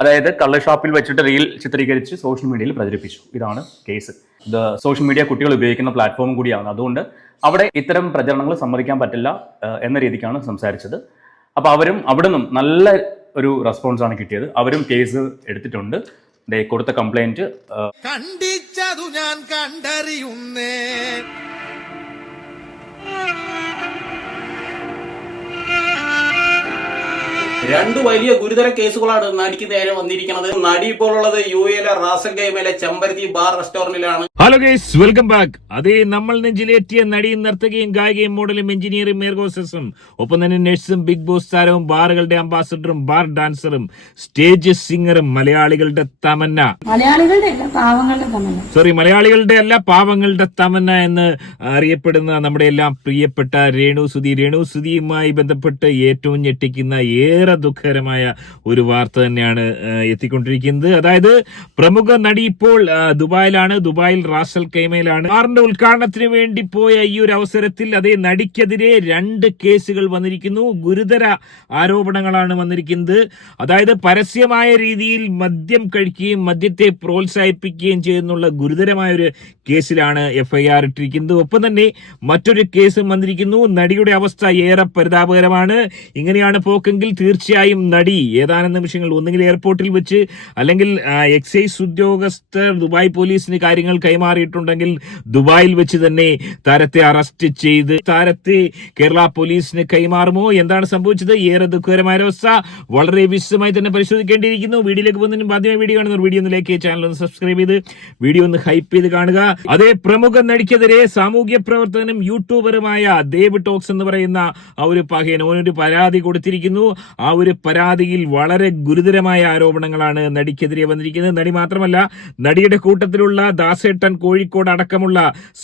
അതായത് കള്ള് ഷാപ്പിൽ വെച്ചിട്ട് റീൽ ചിത്രീകരിച്ച് സോഷ്യൽ മീഡിയയിൽ പ്രചരിപ്പിച്ചു. ഇതാണ് കേസ്. ഇത് സോഷ്യൽ മീഡിയ കുട്ടികൾ ഉപയോഗിക്കുന്ന പ്ലാറ്റ്ഫോം കൂടിയാണ്. അതുകൊണ്ട് അവിടെ ഇത്തരം പ്രചരണങ്ങൾ സമ്മതിക്കാൻ പറ്റില്ല എന്ന രീതിക്കാണ് സംസാരിച്ചത്. അപ്പോൾ അവരും അവിടെ നിന്നും നല്ല ഒരു റെസ്പോൺസാണ് കിട്ടിയത്. അവരും കേസ് എടുത്തിട്ടുണ്ട്. കൊടുത്ത കംപ്ലൈന്റ് കണ്ടിച്ചതു ഞാൻ കണ്ടറിയുന്നേ. രണ്ട് വലിയ ഗുരുതര കേസുകളാണ് നടിക്ക് നേരെ വന്നിരിക്കുന്നത്. നടി ഇപ്പോൾ ഉള്ളത് യുഎയിലെ റാസൽ ഗൈമയിലെ ചെമ്പരത്തി ബാർ റെസ്റ്റോറന്റിലാണ്. Hello guys, welcome back. അതേ നമ്മൾ നെഞ്ചിലേറ്റിയ നടിയും നർത്തകിയും ഗായികയും മോഡലും എഞ്ചിനീയറും മേർഗോസസും ഒപ്പം തന്നെ നഴ്സും ബിഗ് ബോസ് താരവും ബാറുകളുടെ അംബാസഡറും ബാർ ഡാൻസറും സ്റ്റേജ് സിംഗറും മലയാളികളുടെ തമന്ന മലയാളികളുടെ അല്ല പാവങ്ങളുടെ തമന്ന എന്ന് അറിയപ്പെടുന്ന നമ്മുടെ എല്ലാം പ്രിയപ്പെട്ട രേണുസുതിയുമായി ബന്ധപ്പെട്ട് ഏറ്റവും ഞെട്ടിക്കുന്ന ഏറെ ദുഃഖകരമായ ഒരു വാർത്ത തന്നെയാണ് എത്തിക്കൊണ്ടിരിക്കുന്നത്. അതായത് പ്രമുഖ നടി ഇപ്പോൾ ദുബായിലാണ്. ദുബായിൽ റാസൽ കൈമയിലാണ്. ബാറിന്റെ ഉദ്ഘാടനത്തിന് വേണ്ടി പോയ ഈ ഒരു അവസരത്തിൽ അതേ നടിക്കെതിരെ 2 കേസുകൾ വന്നിരിക്കുന്നു. ഗുരുതര ആരോപണങ്ങളാണ് വന്നിരിക്കുന്നത്. അതായത് പരസ്യമായ രീതിയിൽ മദ്യം കഴിക്കുകയും മദ്യത്തെ പ്രോത്സാഹിപ്പിക്കുകയും ചെയ്യുന്നുള്ള ഗുരുതരമായ ഒരു കേസിലാണ് FIR ഇട്ടിരിക്കുന്നത്. ഒപ്പം തന്നെ മറ്റൊരു കേസും വന്നിരിക്കുന്നു. നടിയുടെ അവസ്ഥ ഏറെ പരിതാപകരമാണ്. ഇങ്ങനെയാണ് പോക്കെങ്കിൽ തീർച്ചയായും നടി ഏതാനും നിമിഷങ്ങൾ ഒന്നുകിൽ എയർപോർട്ടിൽ വെച്ച് അല്ലെങ്കിൽ എക്സൈസ് ഉദ്യോഗസ്ഥർ ദുബായ് പോലീസിന് കാര്യങ്ങൾ കൈമാറിയിട്ടുണ്ടെങ്കിൽ ദുബായിൽ വെച്ച് തന്നെ താരത്തെ അറസ്റ്റ് ചെയ്ത് താരത്തെ കേരള പോലീസിന് കൈമാറുമോ? എന്താണ് സംഭവിച്ചത്? ഏറെ ദുഃഖകരമായ അവസ്ഥ വളരെ വിശദമായി തന്നെ പരിശോധിക്കേണ്ടിയിരിക്കുന്നു. വീഡിയോയിലേക്ക് പോകുന്നതിനും ആദ്യമായി വീഡിയോ കാണുന്ന വീഡിയോ ഒന്ന് ലൈക്ക്, ചാനൽ ഒന്ന് സബ്സ്ക്രൈബ് ചെയ്ത് വീഡിയോ ഒന്ന് ഹൈപ്പ് ചെയ്ത് കാണുക. അതേ പ്രമുഖ നടിക്കെതിരെ സാമൂഹ്യ പ്രവർത്തകനും യൂട്യൂബറുമായ ദേവ് ടോക്സ് എന്ന് പറയുന്ന ആ ഒരു പഹയൻ ഓനൊരു പരാതി കൊടുത്തിരിക്കുന്നു. ആ ഒരു പരാതിയിൽ വളരെ ഗുരുതരമായ ആരോപണങ്ങളാണ് നടിക്കെതിരെ വന്നിരിക്കുന്നത്. നടി മാത്രമല്ല, നടിയുടെ കൂട്ടത്തിലുള്ള ദാസേട്ടൻ, കോഴിക്കോട് അടക്കമുള്ള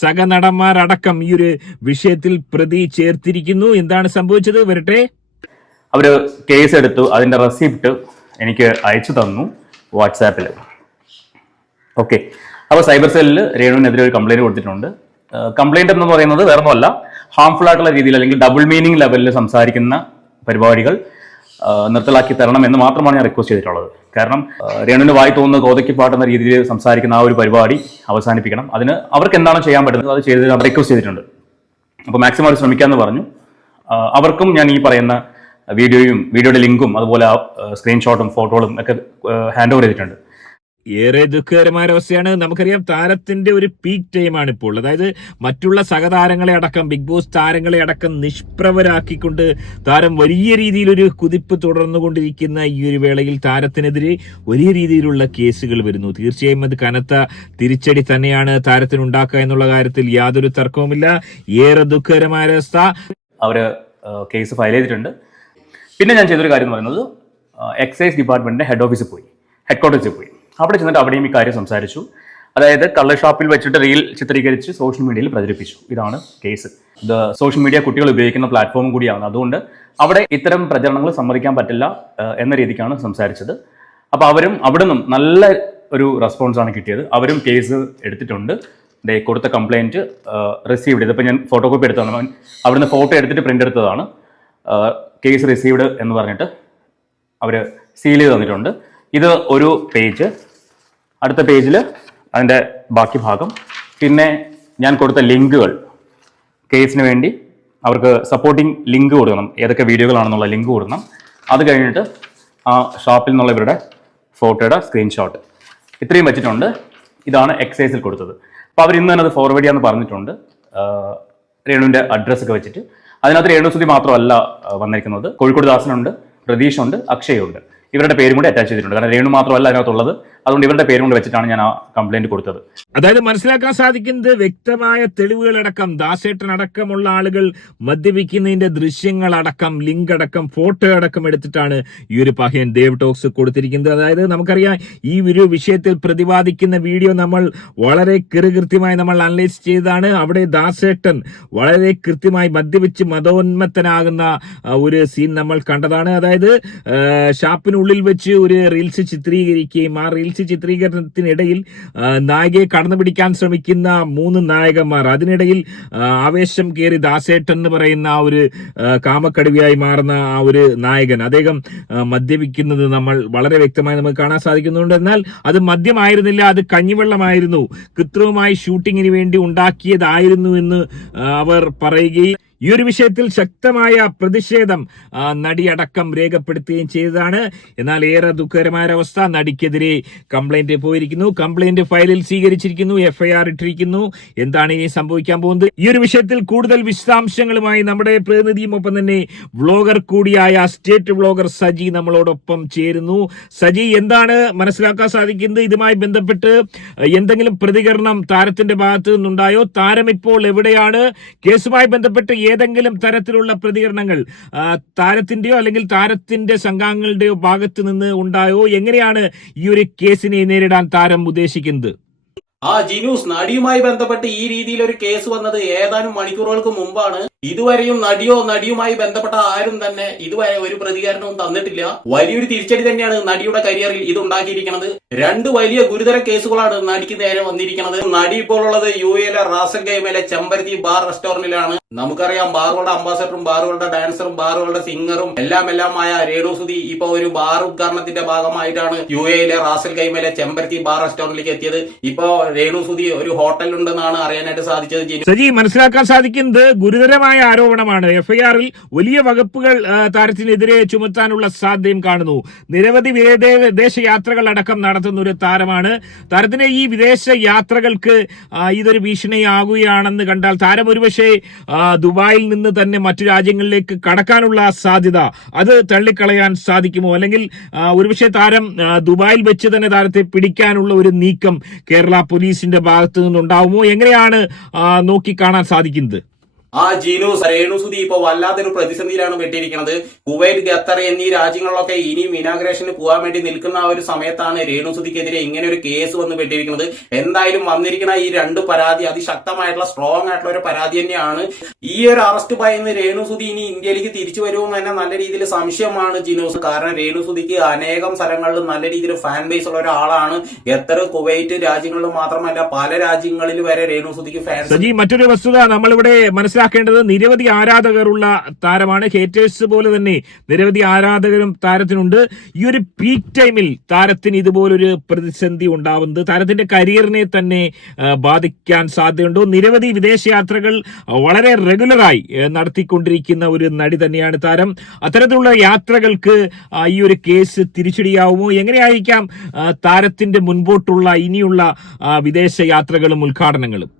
സഹനടന്മാരടക്കം ഈ ഒരു വിഷയത്തിൽ പ്രതി ചേർത്തിരിക്കുന്നു. എന്താണ് സംഭവിച്ചത്? വരട്ടെ. അവര് കേസ് എടുത്തു. അതിന്റെ റെസിപ്റ്റ് എനിക്ക് അയച്ചു തന്നു വാട്സാപ്പിൽ. ഓക്കെ, അപ്പോൾ സൈബർ സെല്ലിൽ രേണുവിനെതിരെ ഒരു കംപ്ലൈന്റ് കൊടുത്തിട്ടുണ്ട്. കംപ്ലൈന്റ് എന്ന് പറയുന്നത് വേറൊന്നുമല്ല, ഹാംഫുൾ ആയിട്ടുള്ള രീതിയിൽ അല്ലെങ്കിൽ ഡബിൾ മീനിങ് ലെവലിൽ സംസാരിക്കുന്ന പരിപാടികൾ നിർത്തലാക്കി തരണം എന്ന് മാത്രമാണ് ഞാൻ റിക്വസ്റ്റ് ചെയ്തിട്ടുള്ളത്. കാരണം രേണുവിന് വായി തോന്നുന്ന കോതയ്ക്ക് പാട്ടുന്ന രീതിയിൽ സംസാരിക്കുന്ന ആ ഒരു പരിപാടി അവസാനിപ്പിക്കണം. അതിന് അവർക്ക് എന്താണ് ചെയ്യാൻ പറ്റുന്നത് അത് ചെയ്ത് റിക്വസ്റ്റ് ചെയ്തിട്ടുണ്ട്. അപ്പോൾ മാക്സിമം അവർ ശ്രമിക്കാമെന്ന് പറഞ്ഞു. അവർക്കും ഞാൻ ഈ പറയുന്ന വീഡിയോയുടെ ലിങ്കും അതുപോലെ സ്ക്രീൻഷോട്ടും ഫോട്ടോകളും ഒക്കെ ഹാൻഡ് ഓവർ ചെയ്തിട്ടുണ്ട്. ഏറെ ദുഃഖകരമായ അവസ്ഥയാണ്. നമുക്കറിയാം താരത്തിന്റെ ഒരു പീക്ക് ടൈമാണ് ഇപ്പോൾ. അതായത് മറ്റുള്ള സഹതാരങ്ങളെ അടക്കം ബിഗ് ബോസ് താരങ്ങളെ അടക്കം നിഷ്പ്രഭരാക്കിക്കൊണ്ട് താരം വലിയ രീതിയിലൊരു കുതിപ്പ് തുടർന്നുകൊണ്ടിരിക്കുന്ന ഈ ഒരു വേളയിൽ താരത്തിനെതിരെ വലിയ രീതിയിലുള്ള കേസുകൾ വരുന്നു. തീർച്ചയായും അത് കനത്ത തിരിച്ചടി തന്നെയാണ് താരത്തിനുണ്ടാക്കുക എന്നുള്ള കാര്യത്തിൽ യാതൊരു തർക്കവുമില്ല. ഏറെ ദുഃഖകരമായ അവസ്ഥ. അവര് കേസ് ഫയൽ ചെയ്തിട്ടുണ്ട്. പിന്നെ ഞാൻ ചെയ്തൊരു കാര്യം എന്ന് പറയുന്നത് എക്സൈസ് ഡിപ്പാർട്ട്മെന്റിന്റെ ഹെഡ് ക്വാർട്ടേഴ്സിൽ പോയി. അവിടെ ചെന്നിട്ട് അവിടെയും ഈ കാര്യം സംസാരിച്ചു. അതായത് കള്ള് ഷാപ്പിൽ വെച്ചിട്ട് റീൽ ചിത്രീകരിച്ച് സോഷ്യൽ മീഡിയയിൽ പ്രചരിപ്പിച്ചു. ഇതാണ് കേസ്. ഇത് സോഷ്യൽ മീഡിയ കുട്ടികൾ ഉപയോഗിക്കുന്ന പ്ലാറ്റ്ഫോം കൂടിയാണ്. അതുകൊണ്ട് അവിടെ ഇത്തരം പ്രചരണങ്ങൾ സമ്മതിക്കാൻ പറ്റില്ല എന്ന രീതിക്കാണ് സംസാരിച്ചത്. അപ്പോൾ അവരും അവിടെ നിന്നും നല്ല ഒരു റെസ്പോൺസാണ് കിട്ടിയത്. അവരും കേസ് എടുത്തിട്ടുണ്ട്. കൊടുത്ത കംപ്ലൈന്റ് റിസീവ്ഡ്. ഇതിപ്പോൾ ഞാൻ ഫോട്ടോ കോപ്പി എടുത്തതാണ്. അവിടുന്ന് ഫോട്ടോ എടുത്തിട്ട് പ്രിന്റ് എടുത്തതാണ്. കേസ് റിസീവ്ഡ് എന്ന് പറഞ്ഞിട്ട് അവർ സീൽ ചെയ്ത് തന്നിട്ടുണ്ട്. ഇത് ഒരു പേജ്. അടുത്ത പേജിൽ അതിൻ്റെ ബാക്കി ഭാഗം. പിന്നെ ഞാൻ കൊടുത്ത ലിങ്കുകൾ, കേസിന് വേണ്ടി അവർക്ക് സപ്പോർട്ടിങ് ലിങ്ക് കൊടുക്കണം, ഏതൊക്കെ വീഡിയോകളാണെന്നുള്ള ലിങ്ക് കൊടുക്കണം. അത് കഴിഞ്ഞിട്ട് ആ ഷോപ്പിൽ നിന്നുള്ള ഇവരുടെ ഫോട്ടോയുടെ സ്ക്രീൻഷോട്ട് ഇത്രയും വെച്ചിട്ടുണ്ട്. ഇതാണ് എക്സൈസിൽ കൊടുത്തത്. അപ്പോൾ അവർ ഇന്ന് തന്നെ അത് ഫോർവേഡ് ചെയ്യാമെന്ന് പറഞ്ഞിട്ടുണ്ട്. രേണുവിൻ്റെ അഡ്രസ്സൊക്കെ വെച്ചിട്ട്. അതിനകത്ത് രേണുസുതി മാത്രമല്ല വന്നിരിക്കുന്നത്, കോഴിക്കോട് ദാസനുണ്ട്, പ്രതീഷുണ്ട്, അക്ഷയുണ്ട്. ഇവരുടെ പേരും കൂടി അറ്റാച്ച് ചെയ്തിട്ടുണ്ട്. കാരണം രേണു മാത്രമല്ല അതിനകത്തുള്ളത്. അതുകൊണ്ട് ഇവരുടെ പേരും കൊണ്ട് വെച്ചിട്ടാണ് ഞാൻ ആ കംപ്ലൈന്റ് കൊടുത്തത്. അതായത് മനസ്സിലാക്കാൻ സാധിക്കുന്നത് വ്യക്തമായ തെളിവുകളടക്കം ദാസേട്ടൻ അടക്കമുള്ള ആളുകൾ മദ്യപിക്കുന്നതിന്റെ ദൃശ്യങ്ങളടക്കം ലിങ്ക് അടക്കം ഫോട്ടോ അടക്കം എടുത്തിട്ടാണ് ഈ ഒരു പഹയൻ ദേവ് ടോക്സ് കൊടുത്തിരിക്കുന്നത്. അതായത് നമുക്കറിയാം ഈ ഒരു വിഷയത്തിൽ പ്രതിപാദിക്കുന്ന വീഡിയോ നമ്മൾ വളരെ കൃത്യമായി നമ്മൾ അനലൈസ് ചെയ്തതാണ്. അവിടെ ദാസേട്ടൻ വളരെ കൃത്യമായി മദ്യപിച്ച് മതോന്മത്തനാകുന്ന ഒരു സീൻ നമ്മൾ കണ്ടതാണ്. അതായത് ഷാപ്പിനുള്ളിൽ വെച്ച് ഒരു റീൽസ് ചിത്രീകരിക്കുകയും ആ റീൽസ് റീൽസ് ചിത്രീകരണത്തിനിടയിൽ നായികയെ കടന്നുപിടിക്കാൻ ശ്രമിക്കുന്ന 3 നായകന്മാർ, അതിനിടയിൽ ആവേശം കയറി ദാസേട്ടൻ എന്ന് പറയുന്ന ആ ഒരു കാമക്കടുവയായി മാറുന്ന ആ ഒരു നായകൻ, അദ്ദേഹം മദ്യപിക്കുന്നത് നമ്മൾ വളരെ വ്യക്തമായി നമുക്ക് കാണാൻ സാധിക്കുന്നുണ്ട്. എന്നാൽ അത് മദ്യമായിരുന്നില്ല, അത് കഞ്ഞിവെള്ളമായിരുന്നു, കൃത്രിമമായി ഷൂട്ടിങ്ങിന് വേണ്ടി ഉണ്ടാക്കിയതായിരുന്നു എന്ന് അവർ പറയുകയും ഈ ഒരു വിഷയത്തിൽ ശക്തമായ പ്രതിഷേധം നടി അടക്കം രേഖപ്പെടുത്തുകയും ചെയ്തതാണ്. എന്നാൽ ഏറെ ദുഃഖകരമായ അവസ്ഥ, നടിക്കെതിരെ കംപ്ലൈന്റ് പോയിരിക്കുന്നു, കംപ്ലൈന്റ് ഫയലിൽ സ്വീകരിച്ചിരിക്കുന്നു, FIR ഇട്ടിരിക്കുന്നു. എന്താണ് ഇനി സംഭവിക്കാൻ പോകുന്നത്? ഈ ഒരു വിഷയത്തിൽ കൂടുതൽ വിശദാംശങ്ങളുമായി നമ്മുടെ പ്രതിനിധിയും ഒപ്പം തന്നെ വ്ളോഗർ കൂടിയായ സ്റ്റേറ്റ് വ്ളോഗർ സജി നമ്മളോടൊപ്പം ചേരുന്നു. സജി, എന്താണ് മനസ്സിലാക്കാൻ സാധിക്കുന്നത്? ഇതുമായി ബന്ധപ്പെട്ട് എന്തെങ്കിലും പ്രതികരണം താരത്തിന്റെ ഭാഗത്ത് നിന്നുണ്ടായോ? താരം ഇപ്പോൾ എവിടെയാണ്? കേസുമായി ബന്ധപ്പെട്ട് ഏതെങ്കിലും തരത്തിലുള്ള പ്രതികരണങ്ങൾ താരത്തിന്റെയോ അല്ലെങ്കിൽ താരത്തിന്റെ സംഘാംഗങ്ങളുടെയോ ഭാഗത്ത് നിന്ന് ഉണ്ടായോ? എങ്ങനെയാണ് ഈ ഒരു കേസിനെ നേരിടാൻ താരം ഉദ്ദേശിക്കുന്നത്? ജിനൂസ്, നടിയുമായി ബന്ധപ്പെട്ട് ഈ രീതിയിൽ ഒരു കേസ് വന്നത് ഏതാനും മണിക്കൂറുകൾക്ക് മുമ്പാണ്. ഇതുവരെയും നടിയുമായി ബന്ധപ്പെട്ട ആരും തന്നെ ഇതുവരെ ഒരു പ്രതികരണവും തന്നിട്ടില്ല. വലിയൊരു തിരിച്ചടി തന്നെയാണ് നടിയുടെ കരിയറിൽ ഇത് ഉണ്ടാക്കിയിരിക്കുന്നത്. 2 വലിയ ഗുരുതര കേസുകളാണ് നടിക്ക് നേരെ വന്നിരിക്കുന്നത്. നടി ഇപ്പോൾ ഉള്ളത് UAE റാസൽ ഗൈമയിലെ ചെമ്പരത്തി ബാർ റെസ്റ്റോറന്റിലാണ്. നമുക്കറിയാം, ബാറുകളുടെ അംബാസഡറും ബാറുകളുടെ ഡാൻസറും ബാറുകളുടെ സിംഗറും എല്ലാമായ രേണു സുധി ഇപ്പൊ ഒരു ബാർ ഉദ്ഘാടനത്തിന്റെ ഭാഗമായിട്ടാണ് UAE റാസൽ ഗൈമയിലെ ചെമ്പരത്തി ബാർ റെസ്റ്റോറന്റിലേക്ക് എത്തിയത്. ഇപ്പൊ രേണു സുധി ഒരു ഹോട്ടലുണ്ടെന്നാണ് അറിയാനായിട്ട് സാധിച്ചത്. സജി, മനസ്സിലാക്കാൻ സാധിക്കുന്നത് ഗുരുതരമായ ആരോപണമാണ്. FIR-ൽ വലിയ വകുപ്പുകൾ താരത്തിനെതിരെ ചുമത്താനുള്ള സാധ്യതയും കാണുന്നു. നിരവധി വിദേശ യാത്രകൾ അടക്കം നടത്തുന്ന ഒരു താരമാണ്. താരത്തിന് ഈ വിദേശ യാത്രകൾക്ക് ഇതൊരു ഭീഷണിയാകുകയാണെന്ന് കണ്ടാൽ താരം ഒരുപക്ഷെ ദുബായിൽ നിന്ന് തന്നെ മറ്റു രാജ്യങ്ങളിലേക്ക് കടക്കാനുള്ള സാധ്യത അത് തള്ളിക്കളയാൻ സാധിക്കുമോ? അല്ലെങ്കിൽ ഒരുപക്ഷെ താരം ദുബായിൽ വെച്ച് തന്നെ താരത്തെ പിടിക്കാനുള്ള ഒരു നീക്കം കേരള പോലീസിന്റെ ഭാഗത്തു നിന്നുണ്ടാവുമോ? എങ്ങനെയാണ് നോക്കിക്കാണാൻ സാധിക്കുന്നത്? ജീനൂസ്, രേണു സുധി ഇപ്പൊ വല്ലാത്തൊരു പ്രതിസന്ധിയിലാണ് പെട്ടിരിക്കുന്നത്. കുവൈറ്റ്, ഖത്തർ എന്നീ രാജ്യങ്ങളിലൊക്കെ ഇനിയും ഇനാഗ്രേഷന് പോകാൻ വേണ്ടി നിൽക്കുന്ന ആ ഒരു സമയത്താണ് രേണു സുധിക്കെതിരെ ഇങ്ങനെ ഒരു കേസ് വന്ന് പെട്ടിരിക്കുന്നത്. എന്തായാലും വന്നിരിക്കുന്ന ഈ 2 പരാതി അതിശക്തമായിട്ടുള്ള സ്ട്രോങ് ആയിട്ടുള്ള ഒരു പരാതി തന്നെയാണ്. ഈ ഒരു അറസ്റ്റ് ഭയന്ന് രേണു സുധി ഇനി ഇന്ത്യയിലേക്ക് തിരിച്ചു വരുമെന്ന് തന്നെ നല്ല രീതിയിൽ സംശയമാണ് ജീനൂസ്. കാരണം രേണു സുധിക്ക് അനേകം സ്ഥലങ്ങളിൽ നല്ല രീതിയിൽ ഫാൻ ബേസ് ഉള്ള ഒരാളാണ്. ഖത്തർ, കുവൈറ്റ് രാജ്യങ്ങളിൽ മാത്രമല്ല പല രാജ്യങ്ങളിൽ വരെ രേണു സുധിക്ക് ഫാൻസ്. മറ്റൊരു വസ്തുത നമ്മളിവിടെ മനസ്സിലാക്കേണ്ടത്, നിരവധി ആരാധകരുള്ള താരമാണ്. ഹേറ്റേഴ്സ് പോലെ തന്നെ നിരവധി ആരാധകരും താരത്തിനുണ്ട്. ഈ ഒരു പീക്ക് ടൈമിൽ താരത്തിന് ഇതുപോലൊരു പ്രതിസന്ധി ഉണ്ടാവുന്നത് താരത്തിന്റെ കരിയറിനെ തന്നെ ബാധിക്കാൻ സാധ്യതയുണ്ടോ? നിരവധി വിദേശയാത്രകൾ വളരെ റെഗുലറായി നടത്തിക്കൊണ്ടിരിക്കുന്ന ഒരു നടി തന്നെയാണ് താരം. അത്തരത്തിലുള്ള യാത്രകൾക്ക് ഈ ഒരു കേസ് തിരിച്ചടിയാവുമോ? എങ്ങനെയായിരിക്കാം താരത്തിന്റെ മുൻപോട്ടുള്ള ഇനിയുള്ള വിദേശ യാത്രകളും ഉദ്ഘാടനങ്ങളും?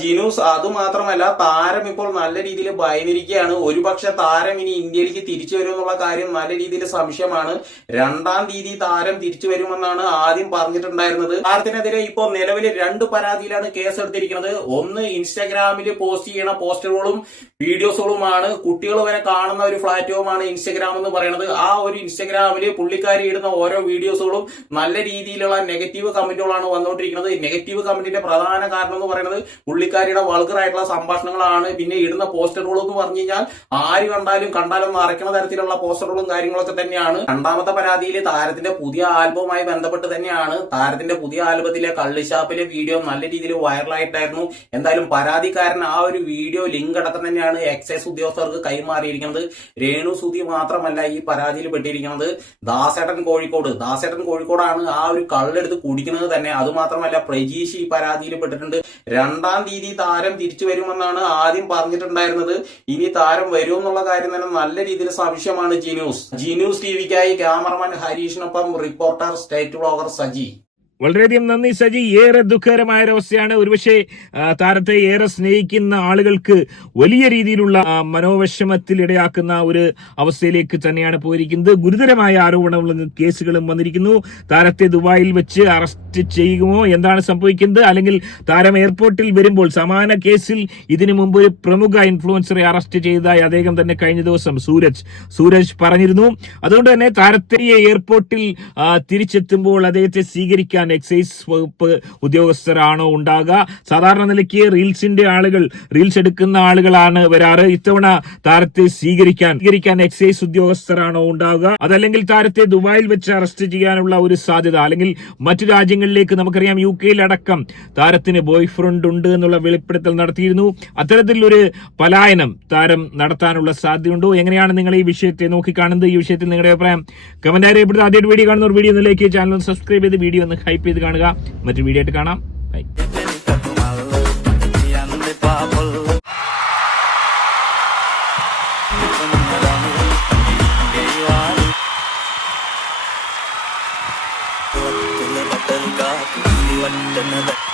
ജീനൂസ്, അതുമാത്രമല്ല താരം ഇപ്പോൾ നല്ല രീതിയിൽ ഭയന്നിരിക്കുകയാണ്. ഒരുപക്ഷെ താരം ഇനി ഇന്ത്യയിലേക്ക് തിരിച്ചു വരുമെന്നുള്ള കാര്യം നല്ല രീതിയിൽ സംശയമാണ്. 2-ാം തീയതി താരം തിരിച്ചു വരുമെന്നാണ് ആദ്യം പറഞ്ഞിട്ടുണ്ടായിരുന്നത്. താരത്തിനെതിരെ ഇപ്പോൾ നിലവിൽ 2 പരാതിയിലാണ് കേസ് എടുത്തിരിക്കുന്നത്. ഒന്ന്, ഇൻസ്റ്റാഗ്രാമിൽ പോസ്റ്റ് ചെയ്യണ പോസ്റ്ററുകളും വീഡിയോസുകളുമാണ്. കുട്ടികൾ വരെ കാണുന്ന ഒരു പ്ലാറ്റ്ഫോമാണ് ഇൻസ്റ്റാഗ്രാം എന്ന് പറയുന്നത്. ആ ഒരു ഇൻസ്റ്റാഗ്രാമിൽ പുള്ളിക്കാരി ഇടുന്ന ഓരോ വീഡിയോസുകളും നല്ല രീതിയിലുള്ള നെഗറ്റീവ് കമന്റുകളാണ് വന്നുകൊണ്ടിരിക്കുന്നത്. നെഗറ്റീവ് കമന്റിന്റെ പ്രധാന കാരണം എന്ന് പറയുന്നത് പുള്ളിക്കാരിയുടെ വൾഗർ ആയിട്ടുള്ള സംഭാഷണങ്ങളാണ്. പിന്നെ ഇടുന്ന പോസ്റ്ററുകൾ എന്ന് പറഞ്ഞു കഴിഞ്ഞാൽ ആര് കണ്ടാലും അറയ്ക്കുന്ന തരത്തിലുള്ള പോസ്റ്ററുകളും കാര്യങ്ങളൊക്കെ തന്നെയാണ്. 2-ാമത്തെ പരാതിയിൽ താരത്തിന്റെ പുതിയ ആൽബവുമായി ബന്ധപ്പെട്ട് തന്നെയാണ്. താരത്തിന്റെ പുതിയ ആൽബത്തിലെ കള്ളിഷാപ്പിലെ വീഡിയോ നല്ല രീതിയിൽ വൈറലായിട്ടായിരുന്നു. എന്തായാലും പരാതിക്കാരൻ ആ ഒരു വീഡിയോ ലിങ്ക് അടക്കം തന്നെയാണ് എക്സൈസ് ഉദ്യോഗസ്ഥർക്ക് കൈമാറിയിരിക്കുന്നത്. രേണു സുധി മാത്രമല്ല ഈ പരാതിയിൽ പെട്ടിരിക്കുന്നത്. ദാസേട്ടൻ കോഴിക്കോടാണ് ആ ഒരു കള്ളെടുത്ത് കുടിക്കുന്നത് തന്നെ. അതുമാത്രമല്ല പ്രജീഷ് ഈ പരാതിയിൽ പെട്ടിട്ടുണ്ട്. 2-ാം തീയതി താരം തിരിച്ചു വരുമെന്നാണ് ആദ്യം പറഞ്ഞിട്ടുണ്ടായിരുന്നത്. ഇനി താരം വരുമെന്നുള്ള കാര്യം തന്നെ നല്ല രീതിയിൽ സംശയമാണ്. ജീനൂസ് ടിവിക്കായി ക്യാമറമാൻ ഹരീഷിനൊപ്പം റിപ്പോർട്ടർ സ്റ്റേറ്റ് വ്ളോഗർ സജി. വളരെയധികം നന്ദി സജി. ഏറെ ദുഃഖകരമായ ഒരവസ്ഥയാണ്. ഒരുപക്ഷെ താരത്തെ ഏറെ സ്നേഹിക്കുന്ന ആളുകൾക്ക് വലിയ രീതിയിലുള്ള മനോവിഷമത്തിൽ ഇടയാക്കുന്ന ഒരു അവസ്ഥയിലേക്ക് തന്നെയാണ് പോയിരിക്കുന്നത്. ഗുരുതരമായ ആരോപണങ്ങളും കേസുകളും വന്നിരിക്കുന്നു. താരത്തെ ദുബായിൽ വെച്ച് അറസ്റ്റ് ചെയ്യുമോ? എന്താണ് സംഭവിക്കുന്നത്? അല്ലെങ്കിൽ താരം എയർപോർട്ടിൽ വരുമ്പോൾ സമാന കേസിൽ ഇതിനു മുമ്പ് ഒരു പ്രമുഖ ഇൻഫ്ലുവൻസറെ അറസ്റ്റ് ചെയ്തതായി അദ്ദേഹം തന്നെ കഴിഞ്ഞ ദിവസം സൂരജ് പറഞ്ഞിരുന്നു. അതുകൊണ്ട് തന്നെ താരത്തെ എയർപോർട്ടിൽ തിരിച്ചെത്തുമ്പോൾ അദ്ദേഹത്തെ സ്വീകരിക്കാൻ എക്സൈസ് വകുപ്പ് ഉദ്യോഗസ്ഥരാണോ ഉണ്ടാകുക? സാധാരണ നിലയ്ക്ക് റീൽസ് എടുക്കുന്ന ആളുകളാണ് വരാറ്. ഇത്തവണ താരത്തെ സ്വീകരിക്കാൻ എക്സൈസ് ഉദ്യോഗസ്ഥരാണോ ഉണ്ടാകുക? അതല്ലെങ്കിൽ താരത്തെ ദുബായിൽ വെച്ച് അറസ്റ്റ് ചെയ്യാനുള്ള ഒരു സാധ്യത, അല്ലെങ്കിൽ മറ്റു രാജ്യങ്ങളിലേക്ക്, നമുക്കറിയാം UK അടക്കം താരത്തിന് ബോയ് ഫ്രണ്ട് ഉണ്ട് എന്നുള്ള വെളിപ്പെടുത്തൽ നടത്തിയിരുന്നു. അത്തരത്തിലൊരു പലായനം താരം നടത്താനുള്ള സാധ്യതയുണ്ടോ? എങ്ങനെയാണ് നിങ്ങൾ ഈ വിഷയത്തെ നോക്കിക്കാണുന്നത്? ഈ വിഷയത്തിൽ നിങ്ങളുടെ അഭിപ്രായം കമന്റ് അറിയപ്പെടുന്നത്. ആദ്യമായിട്ട് വീഡിയോ കാണുന്ന ഒരു വീഡിയോ ഒന്ന് ലൈക്ക് ചെയ്ത് ചാനൽ ഒന്ന് സബ്സ്ക്രൈബ് ചെയ്ത് വീഡിയോ ഒന്ന് ഹൈപ്പ് ചെയ്ത് കാണുക. മറ്റൊരു വീഡിയോ ആയിട്ട് കാണാം. By. Buttercup, you want another